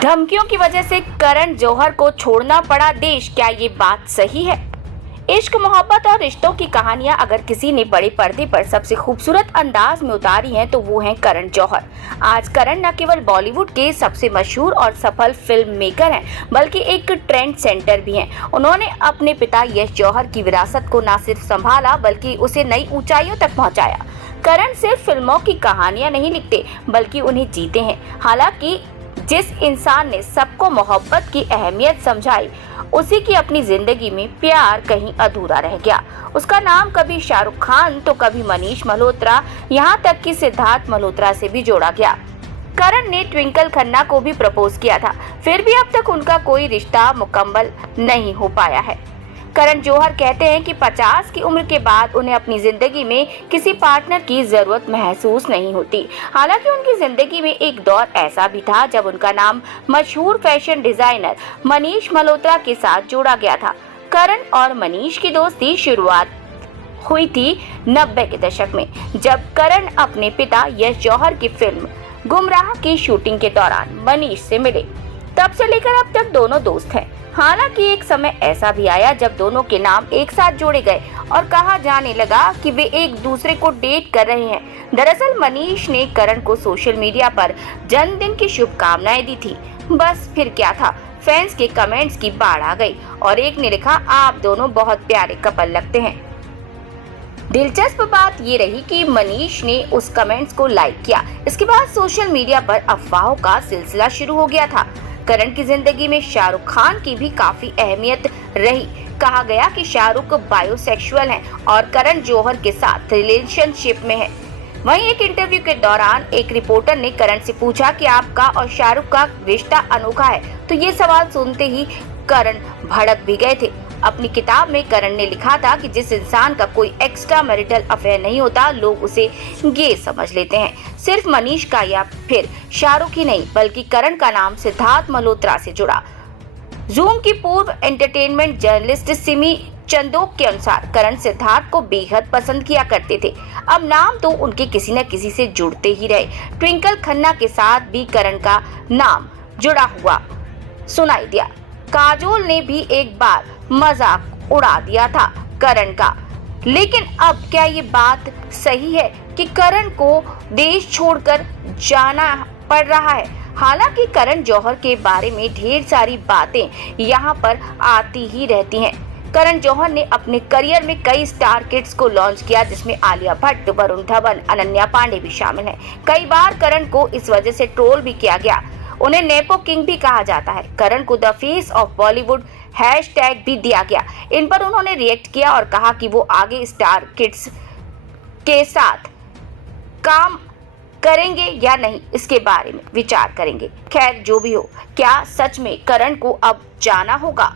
धमकियों की वजह से करण जौहर को छोड़ना पड़ा देश, क्या ये बात सही है? इश्क, मोहब्बत और रिश्तों की कहानियां अगर किसी ने बड़े पर्दे पर सबसे खूबसूरत अंदाज में उतारी हैं तो वो हैं करण जौहर। आज करण न केवल बॉलीवुड के सबसे मशहूर और सफल फिल्म मेकर हैं, बल्कि एक ट्रेंड सेंटर भी हैं। उन्होंने अपने पिता यश जौहर की विरासत को न सिर्फ संभाला बल्कि उसे नई ऊंचाइयों तक पहुंचाया। करण सिर्फ फिल्मों की कहानियां नहीं लिखते बल्कि उन्हें जीते हैं। हालांकि जिस इंसान ने सबको मोहब्बत की अहमियत समझाई, उसी की अपनी जिंदगी में प्यार कहीं अधूरा रह गया। उसका नाम कभी शाहरुख खान तो कभी मनीष मल्होत्रा, यहाँ तक कि सिद्धार्थ मल्होत्रा से भी जोड़ा गया। करण ने ट्विंकल खन्ना को भी प्रपोज किया था, फिर भी अब तक उनका कोई रिश्ता मुकम्मल नहीं हो पाया है। करण जौहर कहते हैं कि 50 की उम्र के बाद उन्हें अपनी जिंदगी में किसी पार्टनर की जरूरत महसूस नहीं होती। हालांकि उनकी जिंदगी में एक दौर ऐसा भी था जब उनका नाम मशहूर फैशन डिजाइनर मनीष मल्होत्रा के साथ जोड़ा गया था। करण और मनीष की दोस्ती शुरुआत हुई थी 90 के दशक में, जब करण अपने पिता यश जौहर की फिल्म गुमराह की शूटिंग के दौरान मनीष से मिले। तब से लेकर अब तक दोनों दोस्त हैं। हालांकि एक समय ऐसा भी आया जब दोनों के नाम एक साथ जोड़े गए और कहा जाने लगा कि वे एक दूसरे को डेट कर रहे हैं। दरअसल मनीष ने करण को सोशल मीडिया पर जन्मदिन की शुभकामनाएं दी थी। बस फिर क्या था, फैंस के कमेंट्स की बाढ़ आ गई और एक ने लिखा, आप दोनों बहुत प्यारे कपल लगते हैं। दिलचस्प बात ये रही कि मनीष ने उस कमेंट्स को लाइक किया। इसके बाद सोशल मीडिया पर अफवाहों का सिलसिला शुरू हो गया था। करण की जिंदगी में शाहरुख खान की भी काफी अहमियत रही। कहा गया कि शाहरुख बायोसेक्सुअल हैं और करण जौहर के साथ रिलेशनशिप में है। वहीं एक इंटरव्यू के दौरान एक रिपोर्टर ने करण से पूछा कि आपका और शाहरुख का रिश्ता अनोखा है, तो ये सवाल सुनते ही करण भड़क भी गए थे। अपनी किताब में करण ने लिखा था कि जिस इंसान का कोई एक्स्ट्रा मैरिटल अफेयर नहीं होता, लोग उसे गे समझ लेते हैं। सिर्फ मनीष का या फिर शाहरुख ही नहीं, बल्कि करण का नाम सिद्धार्थ मल्होत्रा से जुड़ा। जूम की पूर्व एंटरटेनमेंट जर्नलिस्ट सिमी चंदोक के अनुसार करण सिद्धार्थ को बेहद पसंद किया करते थे। अब नाम तो उनके किसी न किसी से जुड़ते ही रहे। ट्विंकल खन्ना के साथ भी करण का नाम जुड़ा हुआ सुनाई दिया। काजोल ने भी एक बार मजाक उड़ा दिया था करण का। लेकिन अब क्या ये बात सही है कि करण को देश छोड़कर जाना पड़ रहा है? हालांकि करण जौहर के बारे में ढेर सारी बातें यहाँ पर आती ही रहती हैं। करण जौहर ने अपने करियर में कई स्टार किड्स को लॉन्च किया, जिसमें आलिया भट्ट, वरुण धवन, अनन्या पांडे भी शामिल हैं। कई बार करण को इस वजह से ट्रोल भी किया गया। उन्हें नेपो किंग भी कहा जाता है। करण को the face of Bollywood hashtag भी दिया गया। इन पर उन्होंने रिएक्ट किया और कहा कि वो आगे स्टार किड्स के साथ काम करेंगे या नहीं, इसके बारे में विचार करेंगे। खैर, जो भी हो, क्या सच में करण को अब जाना होगा?